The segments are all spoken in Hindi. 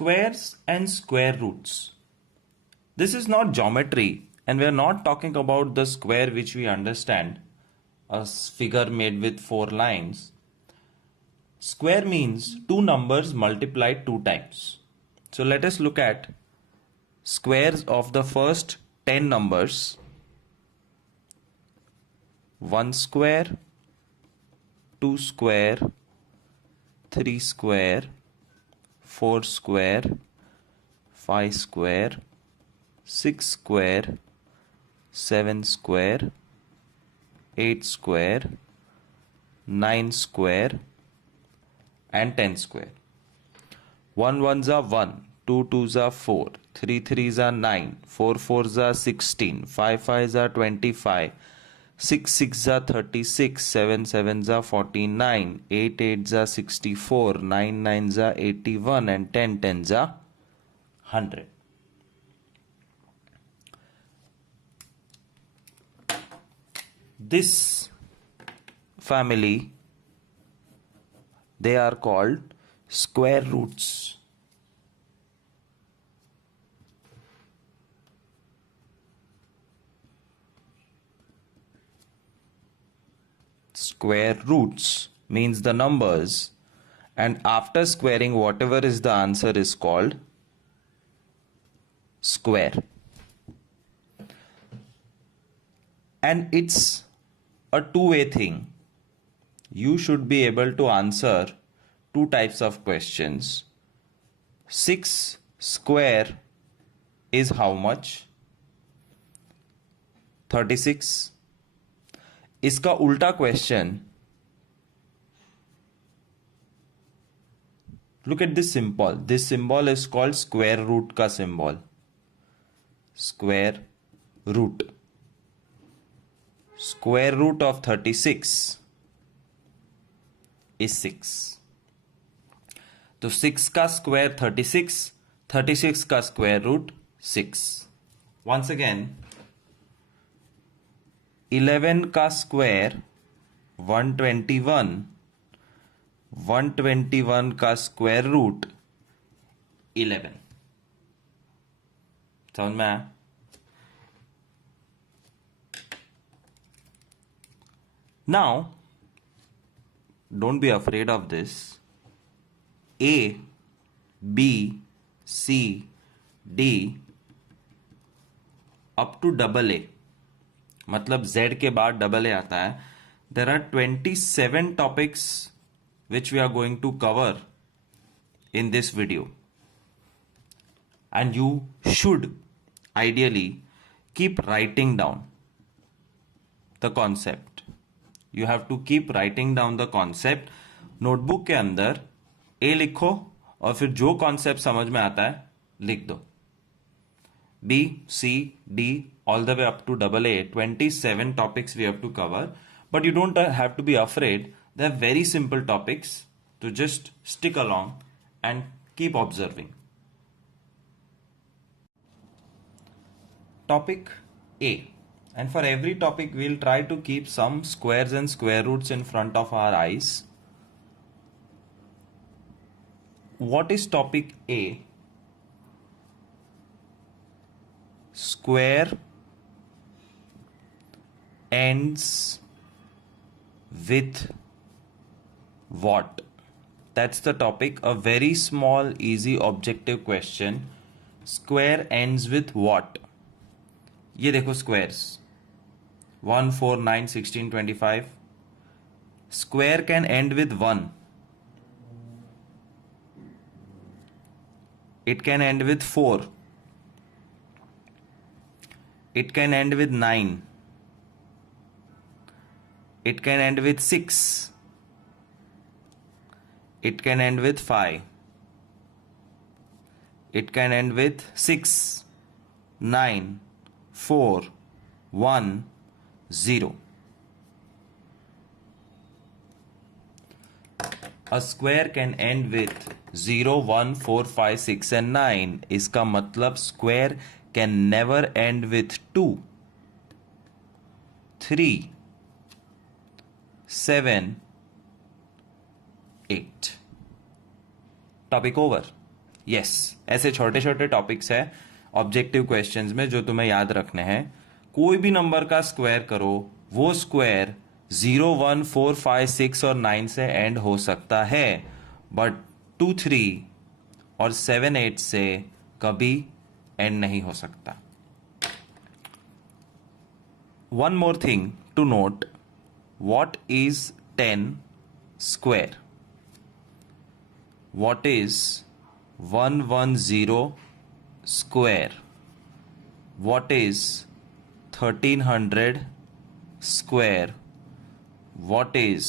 Squares and square roots. This is not geometry, and we are not talking about the square which we understand, a figure made with 4 lines. Square means two numbers multiplied 2 times. So let us look at squares of the first 10 numbers. 1 square, 2 square, 3 square, 4 square, 5 square, 6 square, 7 square, 8 square, 9 square, and 10 square. 1 ones are 1, 2 twos are 4, 3 threes are 9, 4 fours are 16, 5 fives are 25, 6 sixes are 36, 7 sevens are 49, 8 eights are 64, 9 nines are 81, and 10 tens are 100. This family, they are called square roots. Square roots means the numbers, and after squaring whatever is the answer is called square. And it's a two-way thing. You should be able to answer two types of questions. 6 square is how much? 36. इसका उल्टा question, look at this symbol. This symbol is called square root का symbol. Square root. Square root of 36 is 6. तो 6 का स्क्वायर 36, 36 का स्क्वायर रूट 6. Once again, 11 का स्क्वायर 121, 121 का स्क्वायर रूट 11. समझ में आया? Now, don't be afraid of this. A, B, C, D up to double A, मतलब Z के बाद double A आता है. There are 27 topics which we are going to cover in this video, and you should ideally keep writing down the concept. You have to keep writing down the concept. Notebook के अंदर ए लिखो और फिर जो कॉन्सेप्ट समझ में आता है लिख दो. B, C, D all the way up to double A, 27 topics we have to cover, but you don't have to be afraid. They are very simple topics, to just stick along and keep observing. Topic A. And for every topic, we'll try to keep some squares and square roots in front of our eyes. What is topic A? Square ends with what? That's the topic. A very small, easy, objective question. Square ends with what? ये देखो squares. 1, 4, 9, 16, 25. Square can end with 1. It can end with 4. It can end with 9. It can end with 6. It can end with 5. It can end with 6, 9, 4, 1, 0. A square can end with 0, 1, 4, 5, 6 and 9. इसका मतलब square can never end with 2, 3, 7, 8. Topic over. Yes, ऐसे छोटे छोटे टॉपिक्स है ऑब्जेक्टिव क्वेश्चंस में जो तुम्हें याद रखने हैं। कोई भी नंबर का स्क्वायर करो, वो स्क्वायर 0, 1, 4, 5, 6 और 9 से एंड हो सकता है, बट 2, 3 और 7, 8 से कभी एंड नहीं हो सकता। One more thing to note, what is 10 square? What is 110 square? What is 1300 square? What is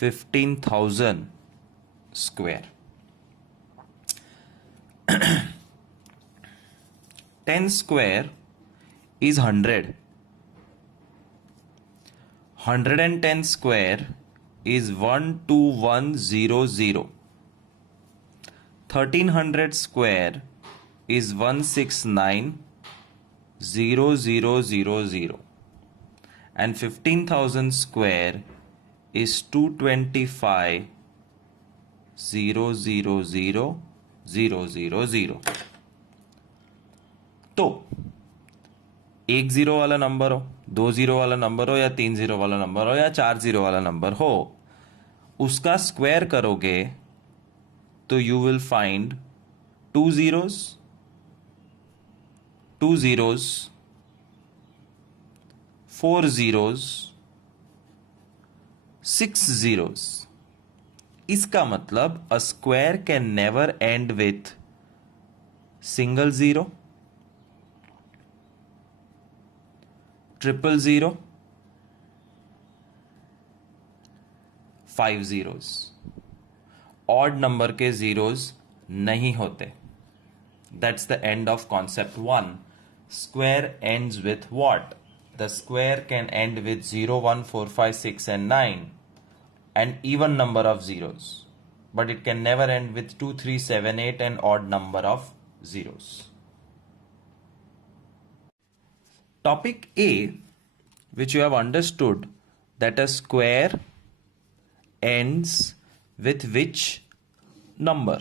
15,000 square? 10 square is 100. 110 square is 12100. 1300 square is 169,000. And 15,000 square is 225,000,000. तो एक जीरो वाला नंबर हो, 2 जीरो वाला नंबर हो, या 3 जीरो वाला नंबर हो, या 4 जीरो वाला नंबर हो, उसका स्क्वायर करोगे तो you will find 2 zeros, 2 zeros, 4 zeros, 6 zeros. इसका मतलब a square can never and with single zero, 000, 5 zeros. Odd number के जीरोस नहीं होते. That's the end of concept 1. Square ends with what? The square can and with 0, 1, 4, 5, 6 and 9 and even number of zeros, but it can never end with 2, 3, 7, 8 and odd number of zeros. Topic A, which you have understood, that a square ends with which number?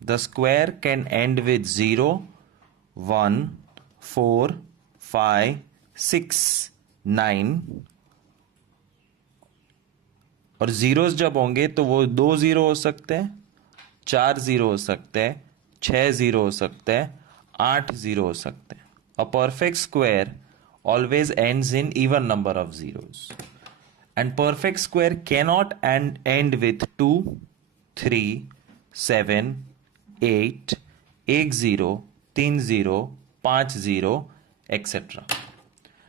The square can end with 0, 1, 4, 5, 6, 9, और जीरोस जब होंगे तो वो 2 जीरो हो सकते हैं, 4 जीरो हो सकते हैं, 6 जीरो हो सकते हैं, 8 जीरो हो सकते हैं. A perfect square always ends in even number of zeros. And perfect square cannot end with 2, 3, 7, 8, 1 0, 3 0, 5 0, etc.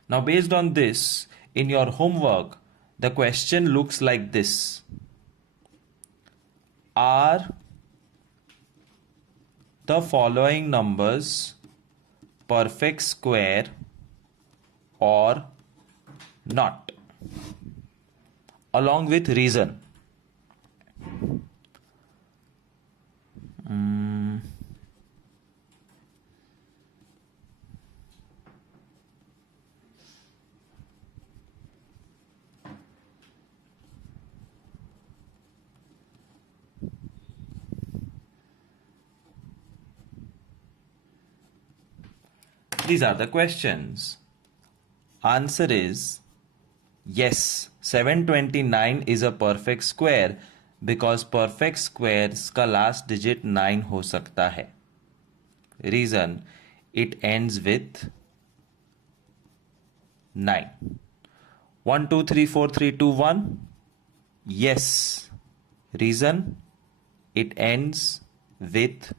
Now based on this, in your homework, the question looks like this. Are the following numbers perfect square or not? Along with reason. These are the questions. Answer is yes, 729 is a perfect square because perfect squares का last digit 9 हो सकता है. Reason, it ends with 9. 1, 2, 3, 4, 3, 2, 1. Yes. Reason, it ends with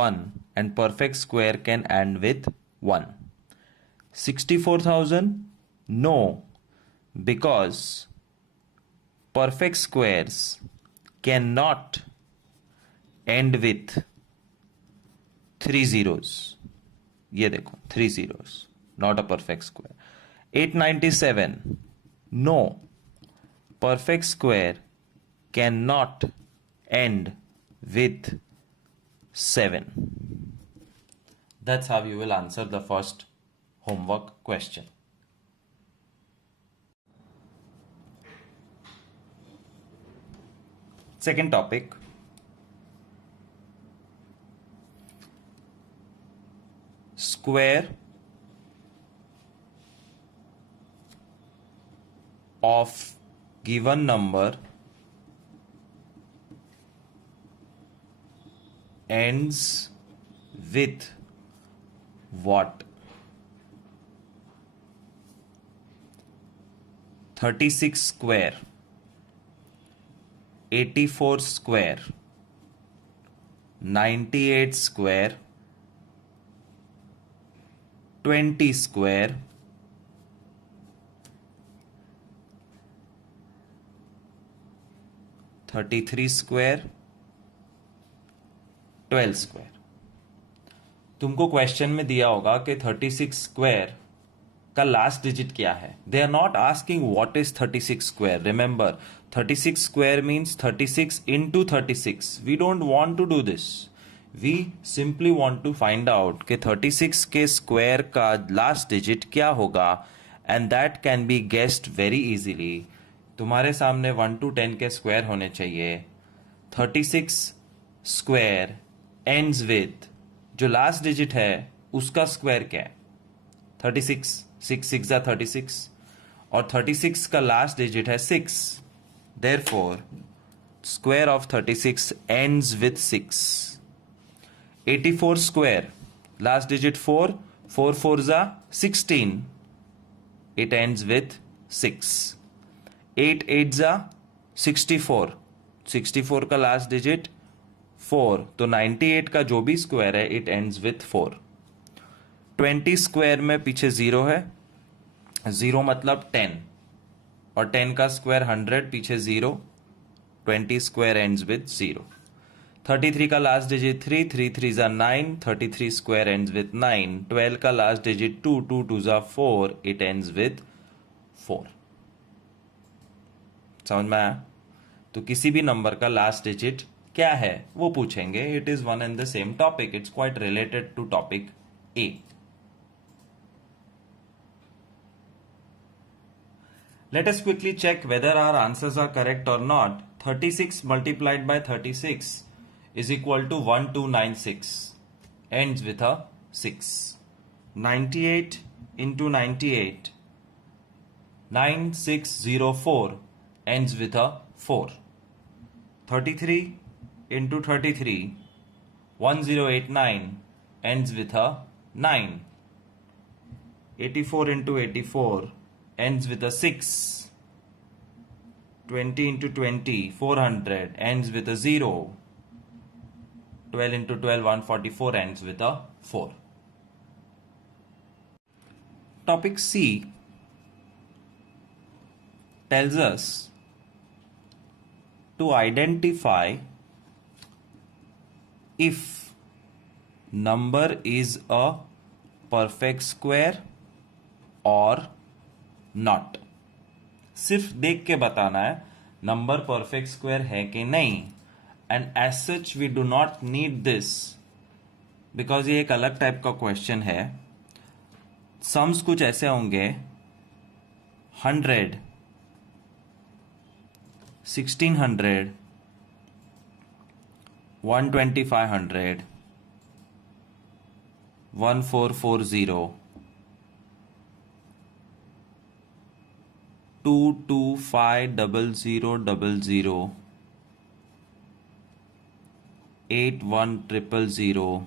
1 and perfect square can end with 1. 64,000? No, because perfect squares cannot end with 3 zeros. ये देखो 3 zeros, not a perfect square. 897? No, perfect square cannot end with 7. That's how you will answer the first homework question. Second topic, square of given number ends with what? 36 square, 84 square, 98 square, 20 square, 33 square, 12 square. तुमको क्वेश्चन में दिया होगा कि 36 स्क्वायर का लास्ट डिजिट क्या है। They are not asking what is 36 square. Remember 36 square means 36 into 36। We don't want to do this, we simply want to find out कि 36 के स्क्वायर का लास्ट डिजिट क्या होगा, and that can be guessed very easily. तुम्हारे सामने 1 to 10 के स्क्वायर होने चाहिए। 36 स्क्वायर एंड्स विथ, जो लास्ट डिजिट है उसका स्क्वायर क्या है? 36, 6 6 जा 36, और 36 का लास्ट डिजिट है 6। Therefore square of 36 ends with 6। 84 square, last digit 4, 4 4 जा 16, इट एंड्स विथ 6। 8 8 जा 64, 64 का लास्ट डिजिट 4, तो 98 का जो भी स्क्वायर है इट एंड्स विथ 4। 20 स्क्वायर में पीछे 0 है, 0 मतलब 10, और 10 का स्क्वायर 100, पीछे 0, 20 स्क्वायर एंड्स विथ 0। 33 का लास्ट डिजिट 3, 3 3 जा 9, 33 स्क्वायर एंड्स विथ 9। 12 का लास्ट डिजिट 2, 2 2 जा 4, इट एंड्स विथ 4। समझ में आया? तो किसी भी नंबर का लास्ट डिजिट क्या है वो पूछेंगे। It is one and the same topic, it's quite related to topic A. Let us quickly check whether our answers are correct or not. 36 multiplied by 36 is equal to 1296, ends with a 6. 98 into 98, 9604, ends with a 4. 33 into 33, 1089, ends with a 9. 84 into 84, ends with a 6. 20 into 20, 400, ends with a 0. 12 into 12, 144, ends with a 4. Topic C tells us to identify if number is a perfect square or not. सिर्फ देख के बताना है नंबर परफेक्ट स्क्वायर है कि नहीं, and as such we do not need this because ये एक अलग टाइप का क्वेश्चन है। सम्स कुछ ऐसे होंगे 100, 1600, 12500, 1440, 2250000, 81000,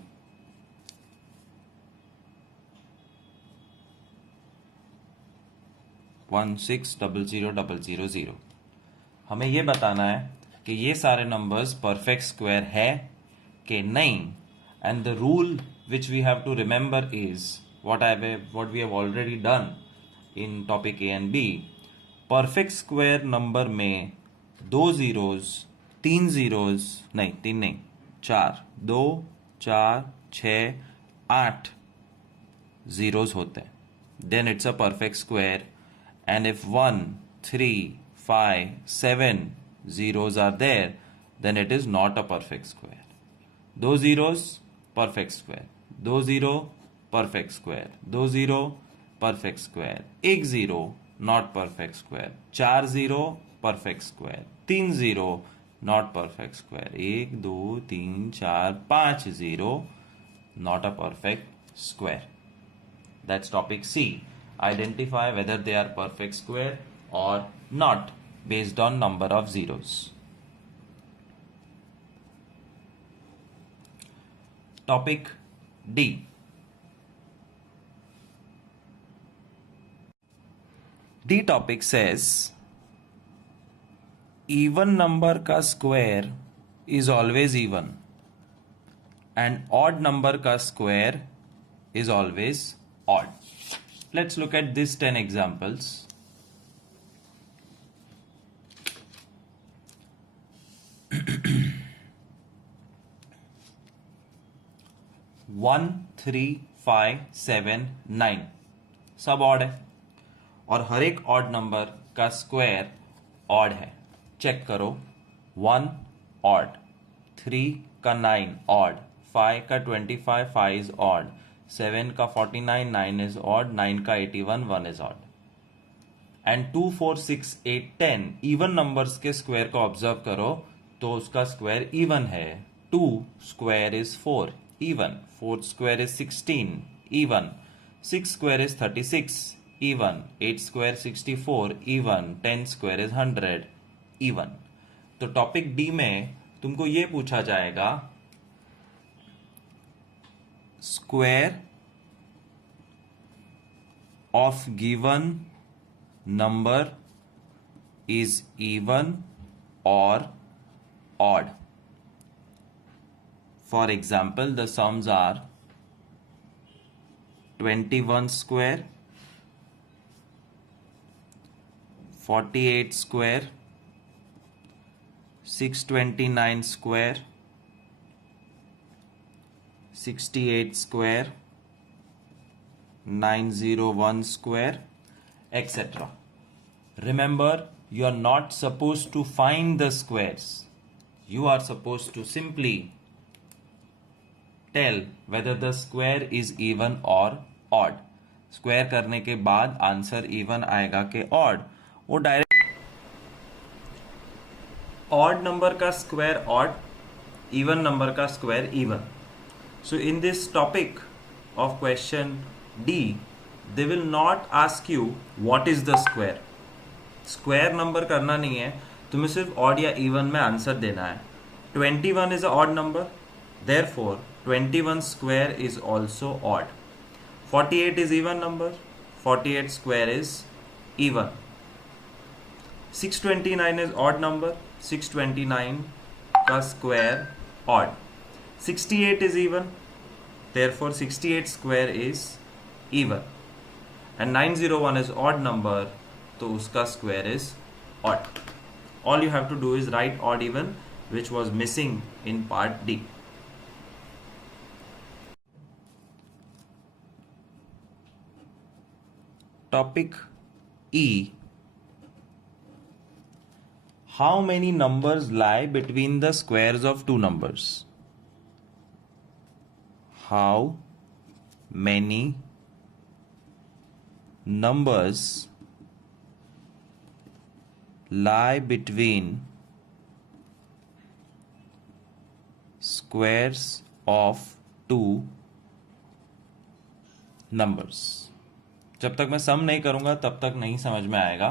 1600000। हमें ये बताना है कि ये सारे नंबर्स परफेक्ट स्क्वायर है कि नहीं, and the rule which we have to remember is what we have already done in topic A and B. Perfect square number में 2 zeros, 3 zeros, नहीं 3 नहीं 4, 2 4 6 8 zeros होते हैं, then it's a perfect square. And if 1 3 5 7 zeros are there, then it is not a perfect square. 2 zeros perfect square, 2 0 perfect square, 2 0 perfect square, 1 0 not perfect square, 4 0 perfect square, 3 0 not perfect square. 1 2 3 4 5 0, not a perfect square. That's topic C. Identify whether they are perfect square or not based on number of zeros. Topic D. D topic says even number का square is always even and odd number का square is always odd. Let's look at these 10 examples. One 3 5 7 9 सब ऑड है और हर एक ऑड नंबर का स्क्वायर ऑड है. चेक करो. 1 ऑड, 3 का 9 ऑड, 5 का 25 5 इज ऑड, 7 का 49 9 इज ऑड, 9 का 81 1 is odd. And 2 4 6 8 10 even numbers के स्क्वायर को ऑब्जर्व करो तो उसका स्क्वायर इवन है. 2 square is 4 even, 4 square is 16 even, 6 square is 36 even, 8 square 64 even, 10 square is 100 even. तो टॉपिक डी में तुमको ये पूछा जाएगा square of given number is even और odd. For example, the sums are 21 square, 48 square, 629 square, 68 square, 901 square, etc. Remember, you are not supposed to find the squares. You are supposed to simply tell whether the square is even or odd. Square करने के बाद आंसर इवन आएगा कि ऑड. वो डायरेक्ट ऑड नंबर का स्क्वायर ऑड, इवन नंबर का square even. So in this topic of question D they will not ask you what is the square. Square number करना नहीं है, तुम्हें सिर्फ ऑड या इवन में आंसर देना है. 21 is a odd number, therefore 21 square is also odd. 48 is even number, 48 square is even. 629 is odd number, 629 का square odd. 68 is even, therefore 68 square is even. And 901 is odd number, तो उसका square is odd. All you have to do is write odd even, which was missing in part D. Topic E. How many numbers lie between the squares of two numbers? How many numbers lie between squares of two numbers? जब तक मैं सम नहीं करूंगा तब तक नहीं समझ में आएगा.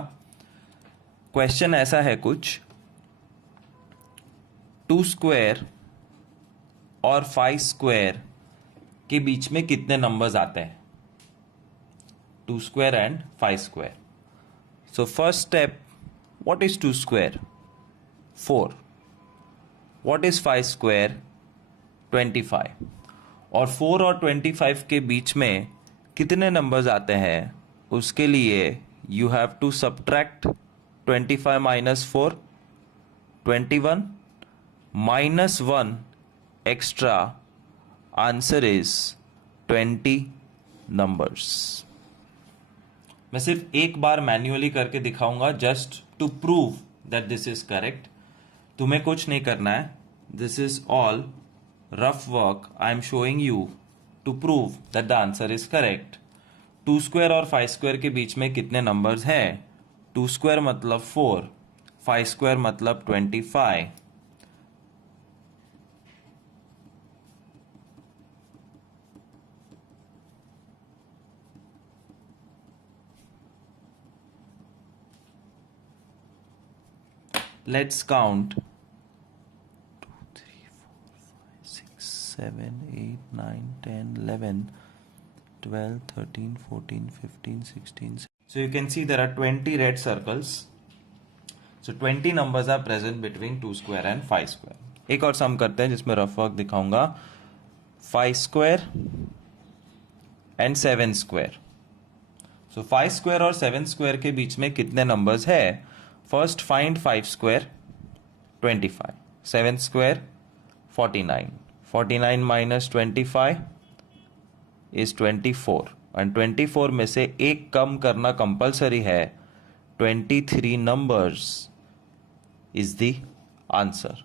क्वेश्चन ऐसा है कुछ, 2 स्क्वायर और 5 स्क्वायर के बीच में कितने नंबर्स आते हैं? 2 square and 5 square. So first step, what is 2 square? 4. What is 5 square? 25. और 4 और 25 के बीच में कितने नंबर्स आते हैं? उसके लिए you have to subtract 25 minus 4, 21 minus 1 extra. Answer is 20 numbers. मैं सिर्फ एक बार मैन्युअली करके दिखाऊंगा just to prove that this is correct. तुम्हें कुछ नहीं करना है. This is all rough work I am showing you to prove that the answer is correct. 2 square और 5 square के बीच में कितने numbers हैं? 2 square मतलब 4, 5 square मतलब 25, Let's count 2, 3, 4, 5, 6, 7, 8, 9, 10, 11, 12, 13, 14, 15, 16. So you can see there are 20 red circles. So 20 numbers are present between 2 square and 5 square. एक और सम करते हैं जिसमें रफ वर्क दिखाऊंगा. 5 square and 7 square. So 5 square और 7 square के बीच में कितने numbers है? First find 5 square, 25. 7 square, 49. 49 minus 25 is 24. And 24 में से एक कम करना कंपलसरी है. 23 numbers is the answer.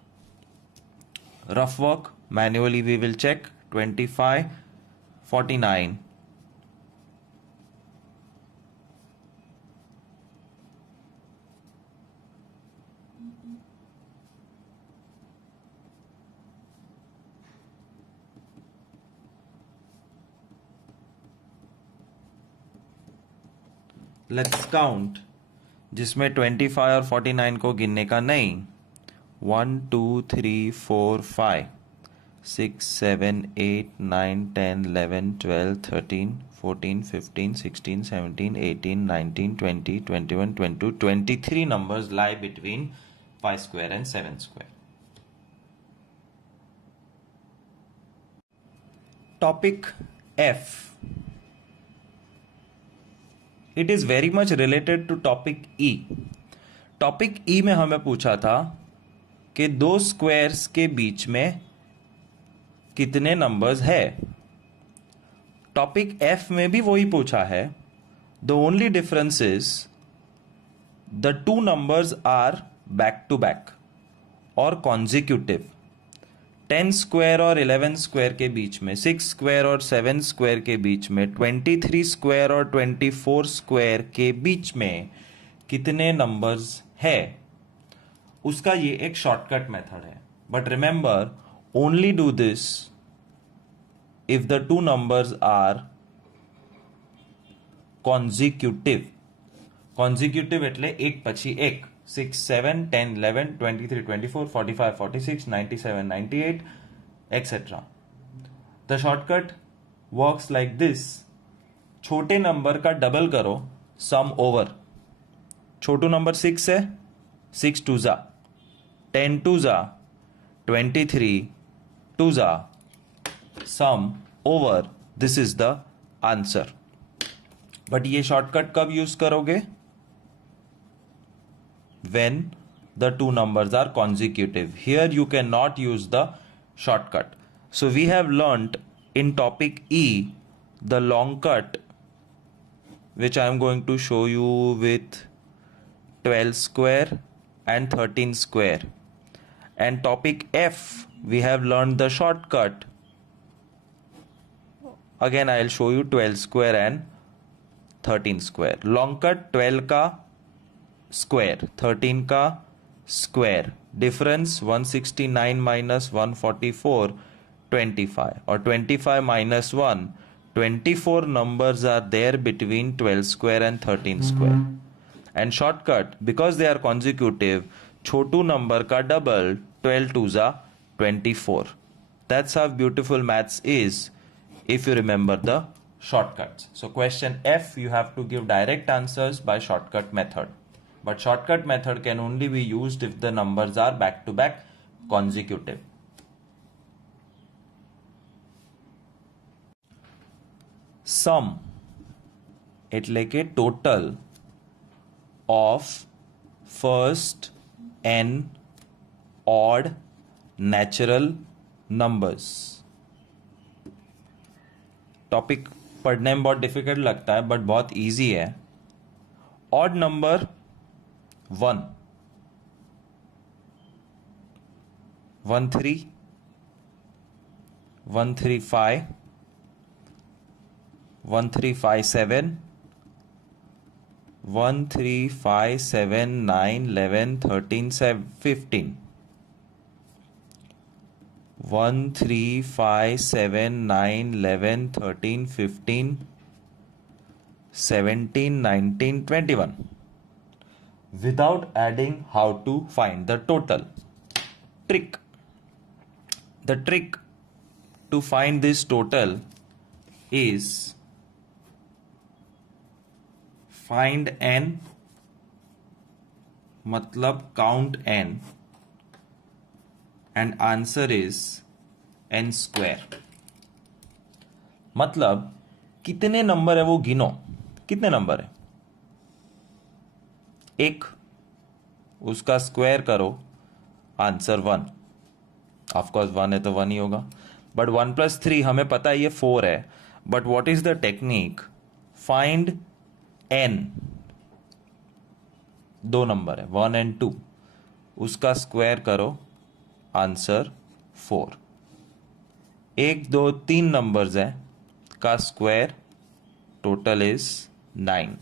Rough work, manually we will check. 25, 49. Let's count. जिसमें 25 और 49 को गिनने का नहीं. 1, 2, 3, 4, 5, 6, 7, 8, 9, 10, 11, 12, 13, 14, 15, 16, 17, 18, 19, 20, 21, 22, 23 numbers lie between 5 square and 7 square. Topic F. It is very much related to topic E. Topic E में हमें पूछा था कि दो स्क्वायर्स के बीच में कितने नंबर्स है. टॉपिक F में भी वही पूछा है. The only difference is the two numbers are back to back और कॉन्जिक्यूटिव. 10 स्क्वायर और 11 स्क्वायर के बीच में, 6 स्क्वायर और 7 स्क्वायर के बीच में, 23 स्क्वायर और 24 स्क्वायर के बीच में कितने नंबर्स है, उसका ये एक शॉर्टकट मेथड है. But remember, only do this if the two numbers are consecutive. Consecutive એટલે એક પછી એક. 6, 7, 10, 11, 23, 24, 45, 46, 97, 98, etc. The shortcut works like this. छोटे नंबर का डबल करो, सम ओवर. छोटू नंबर 6 है, 6 2 जा, 10 2 जा, 23 2 जा, sum over. This is the answer. But ये शॉर्टकट कब यूज करोगे? When the two numbers are consecutive. Here you cannot use the shortcut. So we have learnt in topic E the long cut, which I am going to show you with 12 square and 13 square. And topic F we have learned the shortcut. Again I'll show you 12 square and 13 square. Long cut 12 का स्क्वायर, 13 का स्क्वायर. Difference 169 minus 144, 25. और 25 minus 1, 24 numbers are there between 12 square and 13 square. And shortcut, because they are consecutive, Chhotu number का डबल, 12 2 जा 24. That's how beautiful maths is if you remember the shortcuts. So question F, you have to give direct answers by shortcut method. But shortcut method can only be used if the numbers are back to back consecutive. Sum એટલે કે total of first n odd natural numbers. Topic पढ़ने में बहुत डिफिकल्ट लगता है बट बहुत इजी है. Odd number 1, 1 3, 1 3 5, 1 3 5 7, 1 3 5 7 9 11 13 15, 1 3 5 7 9 11 13 15, 17 19 21. without adding, how to find the total. Trick. The trick to find this total is find n, मतलब count n, and answer is n square. मतलब कितने नंबर है वो गिनो. कितने नंबर है? एक, उसका स्क्वायर करो, आंसर 1. ऑफकोर्स 1 है तो 1 ही होगा. बट 1 + 3 हमें पता है ये 4 है. But what is the technique? Find n. दो नंबर है 1 and 2, उसका स्क्वायर करो, आंसर 4. 1 2 3 नंबर्स है का स्क्वायर, टोटल इज 9.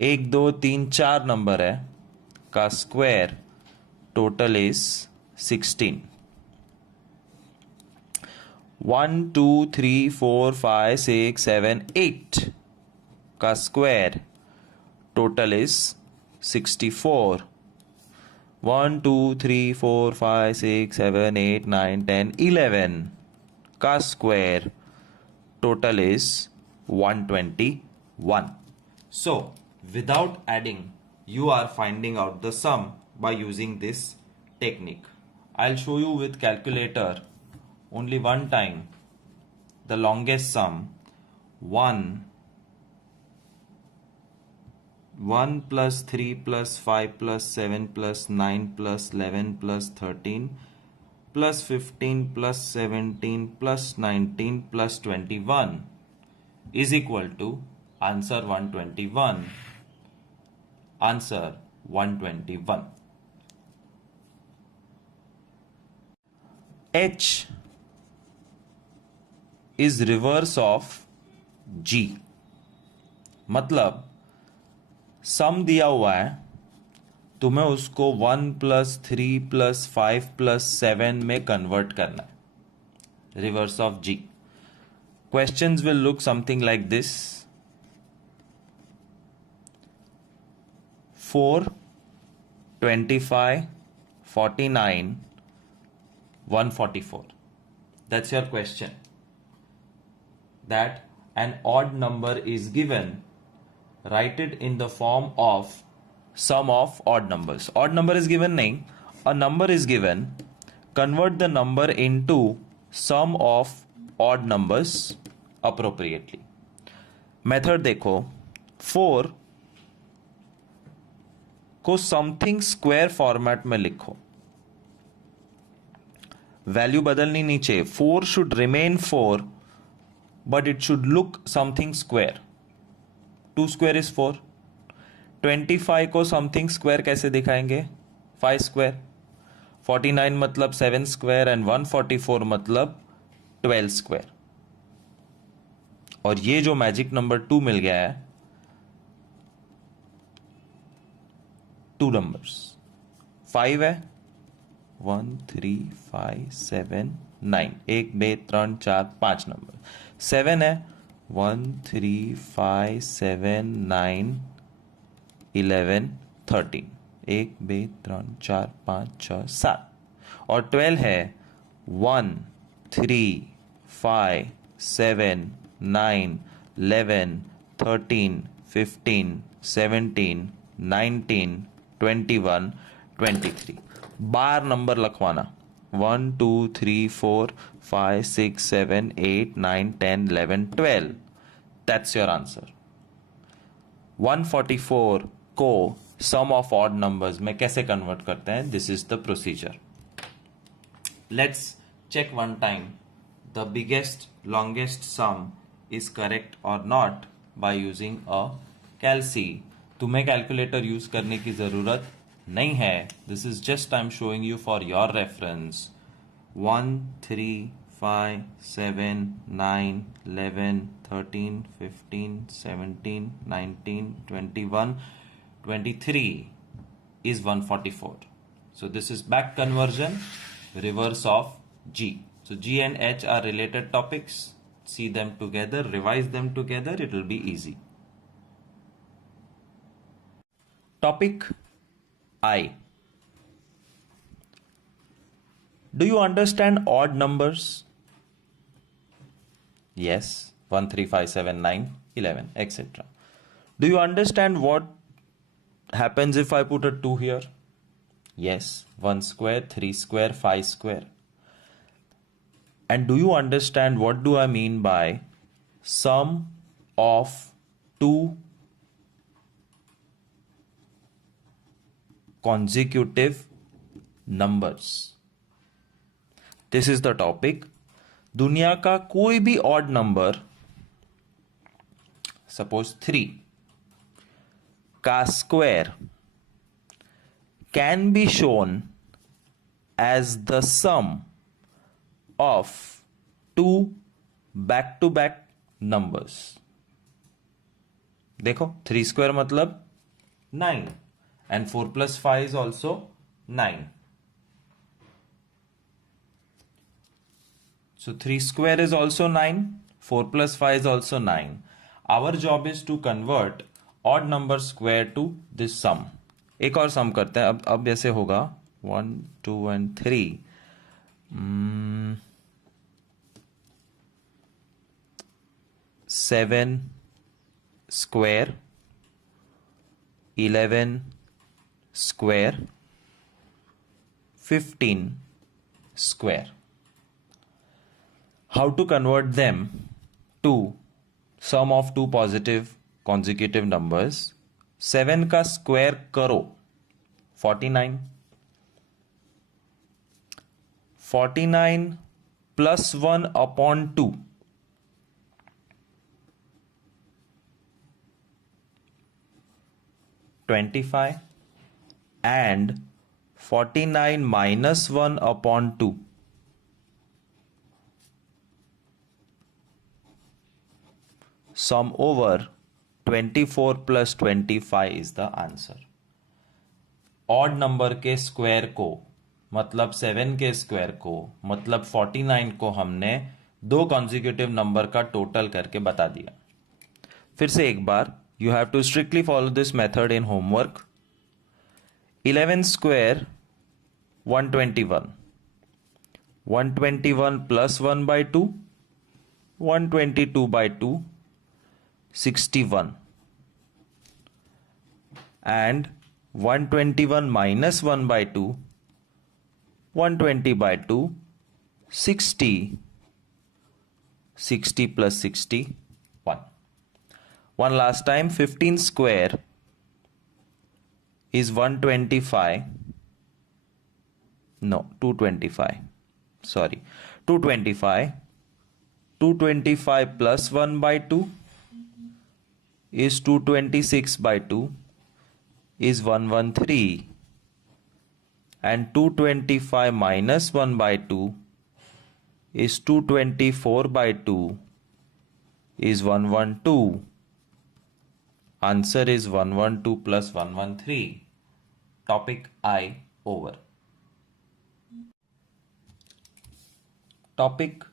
1 2 3 4 नंबर है का स्क्वायर, टोटल इज 16. 1 2 3 4 5 6 7 8 का स्क्वायर, टोटल इज 64. 1 2 3 4 5 6 7 8 9 10 11 का square, total is 121. So, without adding, you are finding out the sum by using this technique. I'll show you with calculator only one time the longest sum. 1 plus 3 plus 5 plus 7 plus 9 plus 11 plus 13 plus 15 plus 17 plus 19 plus 21 is equal to answer 121. Answer 121. H is reverse of G. मतलब सम दिया हुआ है, तुम्हें उसको 1 + 3 + 5 + 7 में कन्वर्ट करना है. Reverse of G. Questions will look something like this. 4 25 49 144. That's your question. That an odd number is given. Write it in the form of sum of odd numbers. Odd number is given nahi, a number is given. Convert the number into sum of odd numbers appropriately. Method देखो. 4 को समथिंग स्क्वायर फॉर्मेट में लिखो. वैल्यू बदलनी नहीं चाहिए. 4 should remain 4, but it should look something square. 2 square is 4. 25 को समथिंग स्क्वायर कैसे दिखाएंगे? 5 स्क्वायर. 49 मतलब 7 स्क्वायर एंड 144 मतलब 12 स्क्वायर. और ये जो मैजिक नंबर 2 मिल गया है, 2 नंबर्स 5 है, 1 3 5 7 9, 1 2 3 4 5 नंबर. 7 है, 1 3 5 7 9 11 13, 1 2 3 4 5 6 7. और 12 है, 1 3 5 7 9 11 13 15 17 19 21 23. बार नंबर लखवाना. 1 2 3 4 5 6 7 8 9 10 11 12. That's your answer. 144 को सम ऑफ ऑड नंबर्स में कैसे कन्वर्ट करते हैं? This is the procedure. Let's check one time the biggest longest sum is correct और not by using a calci. तुम्हें कैलकुलेटर यूज करने की जरूरत नहीं है. This is just I am showing you for your reference. 1 3 5 7 9 11 13 15 17 19 21 23 is 144. So this is back conversion, reverse of G. So G and H are related topics. See them together, revise them together, it will be easy. Topic I. Do you understand odd numbers? Yes, 1, 3, 5, 7, 9, 11, etc. Do you understand what happens if I put a 2 here? Yes, 1 square, 3 square, 5 square. And do you understand what do I mean by sum of two consecutive numbers? This is the topic. दुनिया का कोई भी odd number, suppose 3, का square can be shown as the sum of two back-to-back numbers. देखो 3 square मतलब 9 and 4 plus 5 is also 9. So 3 square is also 9, 4 plus 5 is also 9. Our job is to convert odd number square to this sum. एक और sum करते हैं. अब ऐसे होगा 1, 2 and 3. 7 square, 11 square, 15 square. How to convert them to sum of two positive consecutive numbers? 7 का square करो 49. 49 plus 1 upon 2. 25 and 49 minus 1 upon 2. Sum over 24 plus 25 is the answer. Odd number के स्क्वायर को मतलब 7 के स्क्वायर को मतलब 49 को हमने दो कॉन्जिक्यूटिव नंबर का टोटल करके बता दिया. फिर से एक बार, you have to strictly follow this method in homework. 11 square 121. 121 plus 1 by 2, 122 by 2, 61. And 121 minus 1 by 2, 120 by 2, 60. 60 plus 60, 1. One last time, 15 square is 125. No, 225. Sorry, 225. 225 plus 1 by 2 is 226 by 2 is 113. And 225 minus 1 by 2 is 224 by 2 is 112. Answer is 112 plus 113. Topic I over. Topic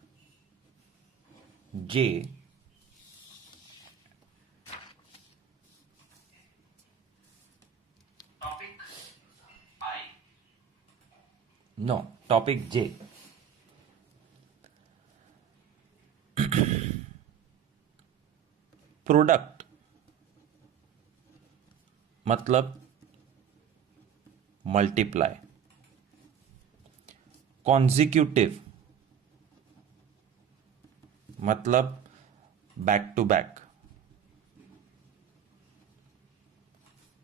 J. Topic I. No, topic J. Product मतलब मल्टीप्लाई. कॉन्जिक्यूटिव मतलब बैक टू बैक.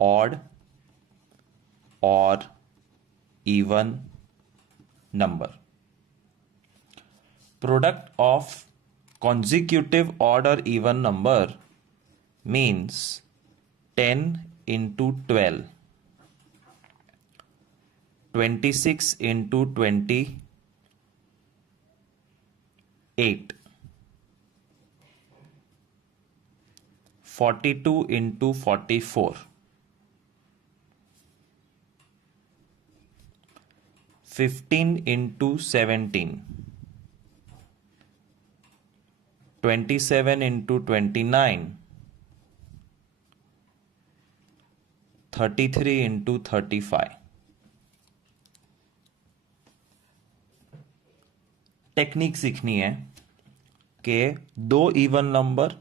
ऑड और even number. Product of consecutive odd or even number means 10 into 12, 26 into 28, 42 into 44, 15 into 17, 27 into 29, 33 into 35। Technique सीखनी है कि दो इवन नंबर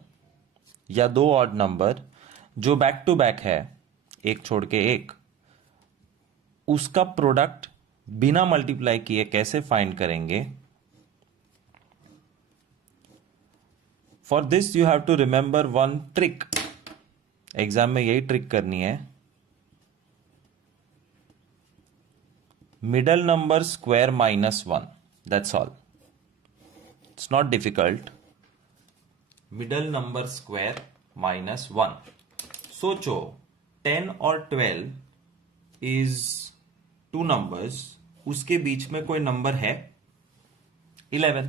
या दो ऑड नंबर जो बैक टू बैक है, एक छोड़ के एक, उसका प्रोडक्ट बिना मल्टीप्लाई किए कैसे फाइंड करेंगे। For this you have to remember one trick. Exam में यही ट्रिक करनी है। Middle number square minus one, that's all, it's not difficult. Middle number square minus one. सोचो 10 और 12 इज टू नंबर्स, उसके बीच में कोई नंबर है 11।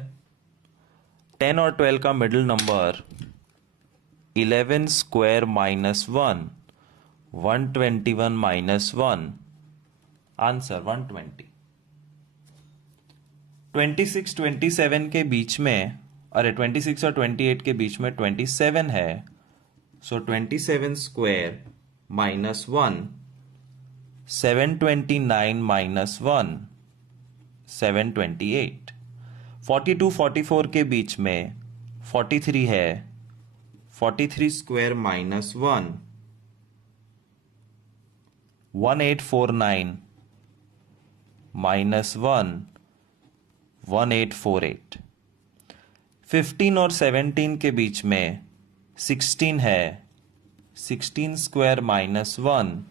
10 और 12 का middle number 11 square minus 1, 121 minus 1, answer 120। 26 27 के बीच में, अरे 26 और 28 के बीच में 27 है, सो 27 स्क्वायर माइनस 1, 729 माइनस 1, 728। 42 44 के बीच में 43 है, 43 स्क्वायर माइनस 1, 1849 माइनस 1, 1848। 15 और 17 के बीच में 16 है, 16 स्क्वायर माइनस 1,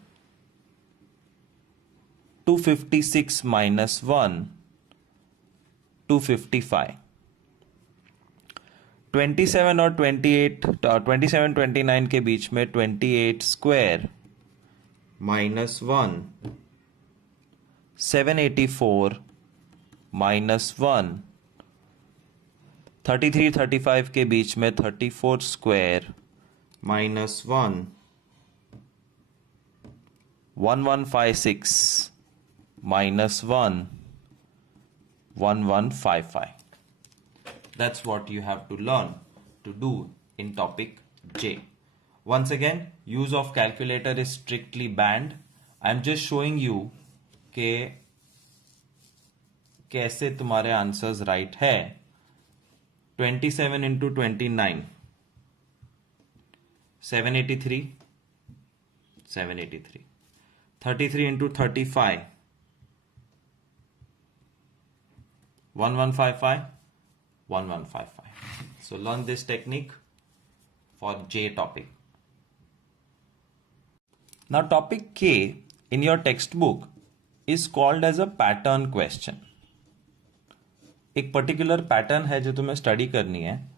256 माइनस 1, 255। 27 और 28, 27 29 के बीच में 28 स्क्वायर माइनस 1, 784 माइनस 1। 33 35 के बीच में 34 square minus 1, 1156 minus 1, 1155। That's what you have to learn to do in topic J. Once again, use of calculator is strictly banned. I'm just showing you कि कैसे तुम्हारे आंसर्स राइट है। 27 into 29, 783, 783। 33 into 35, 1155, 1155. So learn this technique for J topic. Now topic K in your textbook is called as a pattern question. एक पर्टिकुलर पैटर्न है जो तुम्हें स्टडी करनी है,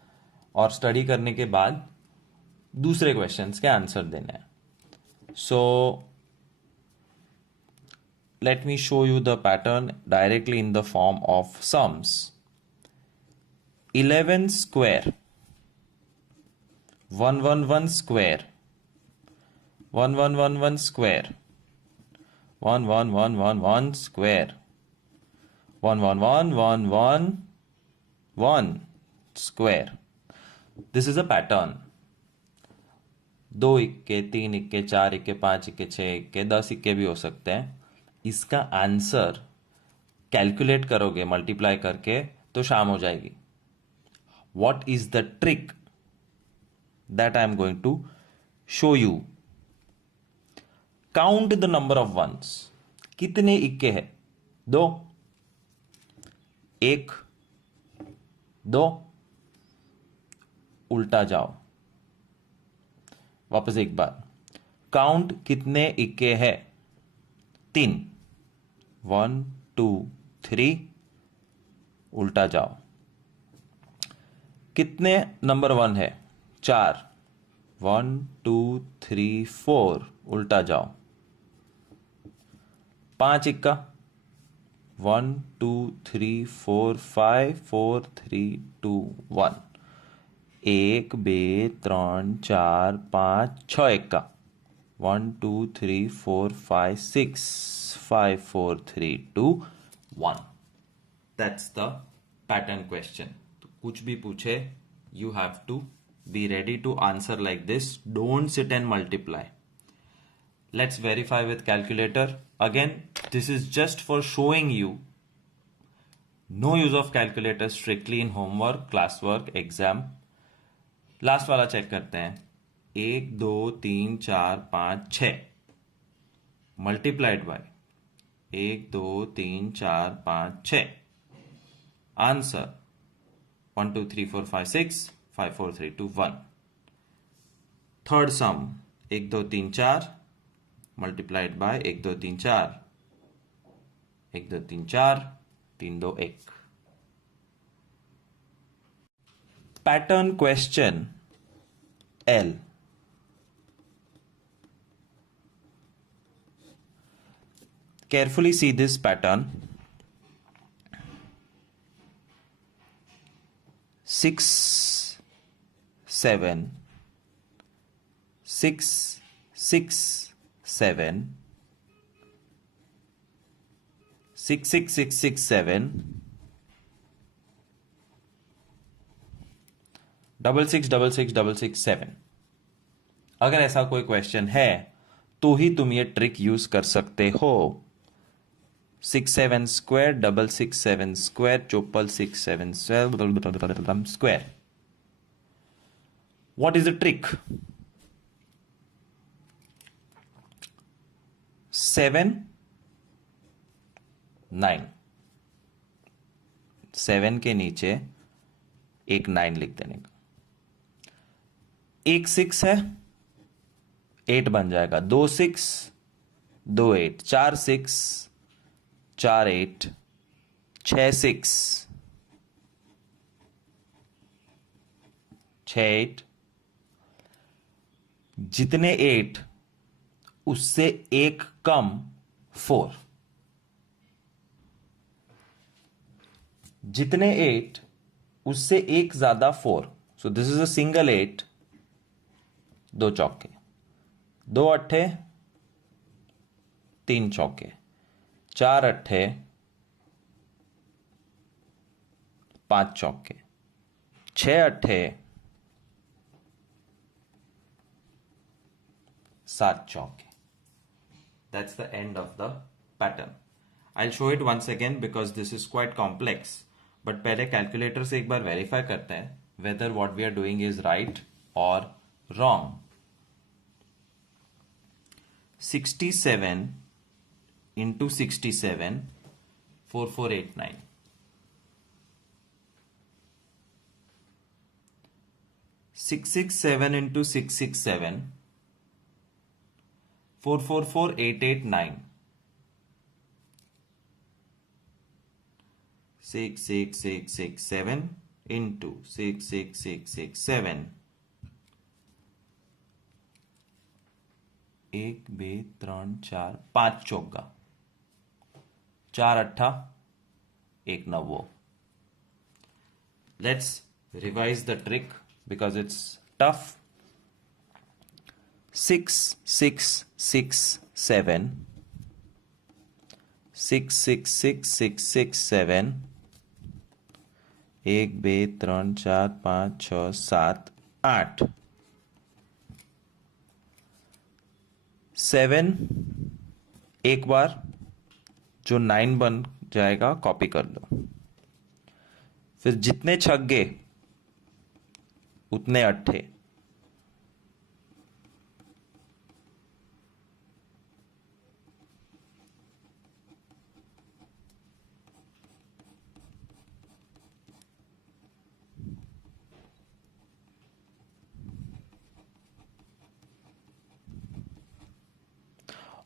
और स्टडी करने के बाद दूसरे क्वेश्चंस के आंसर देने हैं। सो let me show you the pattern directly in the form of sums. 11 square, 111 square, 1111 square, 11111 square, 11111 square. This is a pattern. 2 इक्के, 3 इक्के, 4 इक्के, 5 इक्के, 6 इक्के, 10 इक्के भी हो सकते हैं। इसका आंसर कैलकुलेट करोगे मल्टीप्लाई करके तो शाम हो जाएगी। What is the trick that I am going to show you? Count the number of ones. कितने इक्के हैं? 2, 1, 2। उल्टा जाओ, वापस एक बार। काउंट कितने इक्के हैं? 3, 1 2 3। उल्टा जाओ। कितने नंबर 1 है? 4, 1 2 3 4। उल्टा जाओ। 5 इक्का, 1 2 3 4 5 4 3 2 1। 1 2 3 4 5 6 इक्का, 1 2 3 4 5 6 5 4 3 2 1। That's the pattern question. तो कुछ भी पूछे, you have to be ready to answer like this. Don't sit and multiply. Let's verify with calculator. Again, this is just for showing you. No use of calculator strictly in homework, classwork, exam. Last वाला चेक करते हैं. 1 2 3 4 5 6 multiplied by 1 2 3 4 5 6. Answer 1 2 3 4 5 6 5 4 3 2 1. Third some 1 2 3 4 multiplied by 1 2 3 4 1 2 3 4 3 2 1. Pattern question L. Carefully see this pattern. 6 7 6 6 7 6 6 6 6 7 6 6 6 6 6 7. अगर ऐसा कोई क्वेश्चन है तो ही तुम ये ट्रिक यूज कर सकते हो. 6 7 square 6 6 7 square 6 7 square. What is the trick? 7 9. 7 के नीचे एक 9 लिख देने का. एक 6 है 8 बन जाएगा. 2 6 2 8 4 6 4 8 6 6 6 8. जितने 8 उससे एक कम 4. जितने 8 उससे एक ज्यादा 4. So this is a single 8. 2 चौके 2 अट्ठे 3 चौके 4 अट्ठे 5 चौके 6 अट्ठे 7 चौके. That's the end of the pattern. I'll show it once again because this is quite complex. But पहले कैलकुलेटर से एक बार वेरीफाई करते हैं whether what we are doing is right or wrong. 67 into 67 4489. 667 into 667 444889. 66667 into 66667. 1 2 3 4 5 चौका 4 अट्ठा 1 नव्वो. Let's revise the trick because it's tough. 6 6 6 7 6 6 6 6 6 7 1 2 3 4 5 6 7 8. 7 एक बार जो 9 बन जाएगा कॉपी कर लो. फिर जितने छक्के उतने अट्ठे.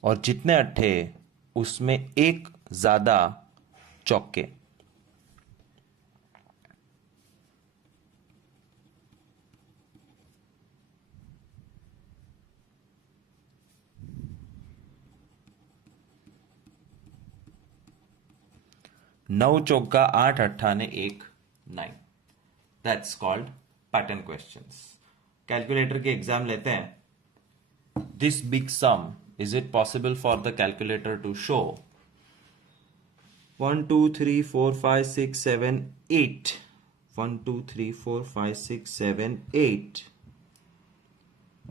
और जितने अट्ठे उसमें एक ज्यादा चौके. नौ चौका 8 अट्ठा ने 1 9. That's called pattern questions. Calculator के एग्जाम लेते हैं. This big sum, is it possible for the calculator to show? 1 2 3 4 5 6 7 8. 1 2 3 4 5 6 7 8.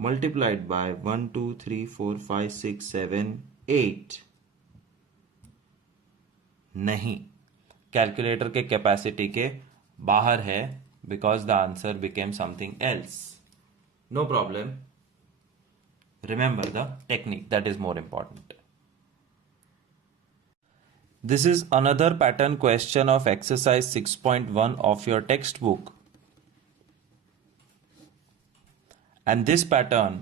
multiplied by 1 2 3 4 5 6 7 8 नहीं, कैलकुलेटर के कैपेसिटी के बाहर है, because the answer became something else. No problem. Remember the technique, that is more important. This is another pattern question of exercise 6.1 of your textbook. And this pattern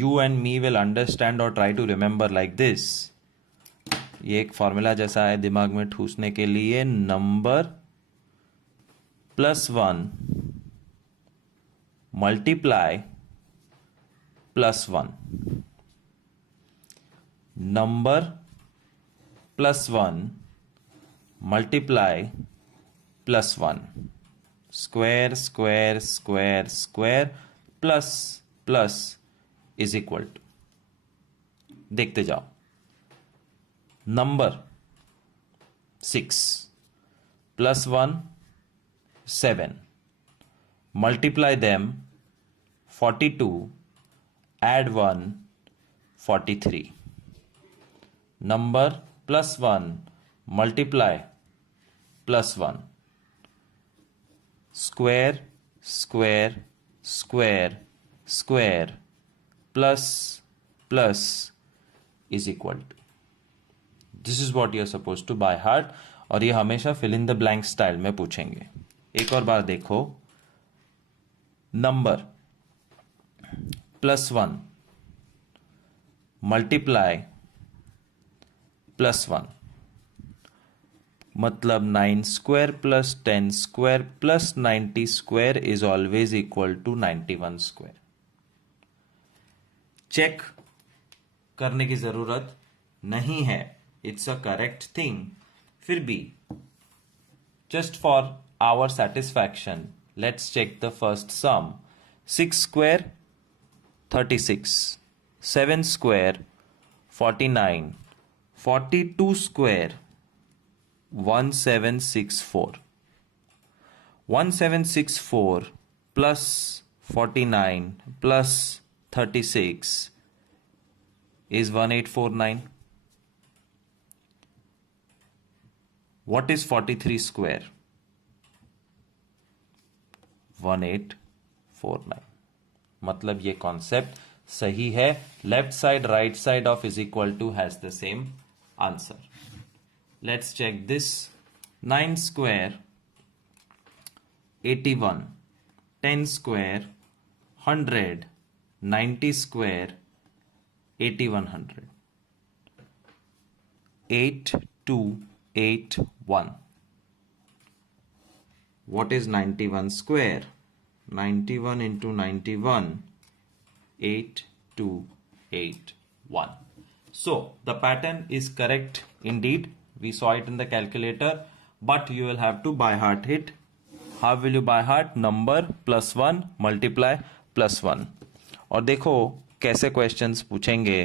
you and me will understand or try to remember like this. ये एक फॉर्मूला जैसा है दिमाग में ठूसने के लिए. Number +1 multiply +1. Number +1 multiply +1. Square, square, square, square, plus, plus is equal to. देखते जाओ. Number 6 +1 7. Multiply them 42, add 1 43. Number +1 multiply +1. Square, square, square, square, plus, plus is equal to. This is what you are supposed to by heart. और ये हमेशा fill in the blank style में पूछेंगे. एक और बार देखो. Number +1 multiply +1. मतलब 9 square plus 10 square plus 90 square is always equal to 91 square. Check करने की जरूरत नहीं है. It's a correct thing. फिर भी just for our satisfaction, let's check the first sum. 6 square 36, 7 square 49, 42 square 1764. 1764 plus 49 plus 36 is 1849. What is 43 square? 1849. मतलब ये कॉन्सेप्ट सही है. Left side right side of is equal to has the same answer. Let's check this. 9 square 81, 10 square 100, 90 square 8100. 8281. What is 91 square? 91 into 91, 8281. So the pattern is correct indeed. We saw it in the calculator, but you will have to by heart it. How will you by heart? Number +1 multiply +1. और देखो कैसे क्वेश्चंस पूछेंगे.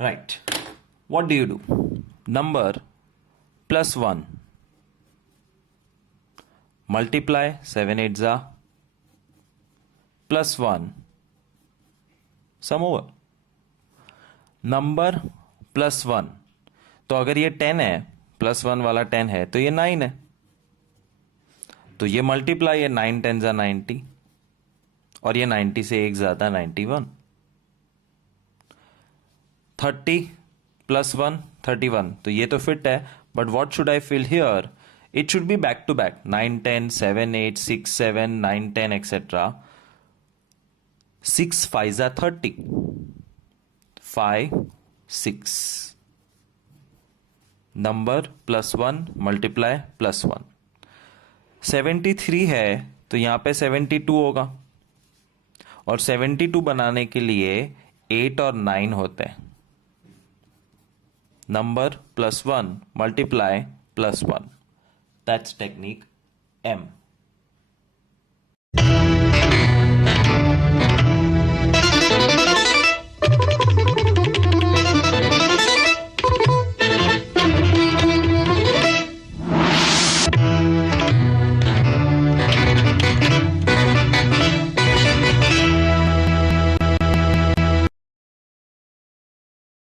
Right. What do you do? Number +1 multiply 7 8 जा +1 sum over. नंबर +1, तो अगर ये 10 है, +1 वाला 10 है, तो ये 9 है. तो ये मल्टीप्लाई है 9 10 जा 90, और ये 90 से एक ज्यादा 91. 30 +1 31, तो ये तो फिट है. But what should I fill here? It should be back to back 9 10 7 8 6 7 9 10 etc. 6 5s are 30. 5 6 number +1 multiply +1. 73 है तो यहां पे 72 होगा और 72 बनाने के लिए 8 और 9 होते हैं. Number +1 multiply +1. That's technique M.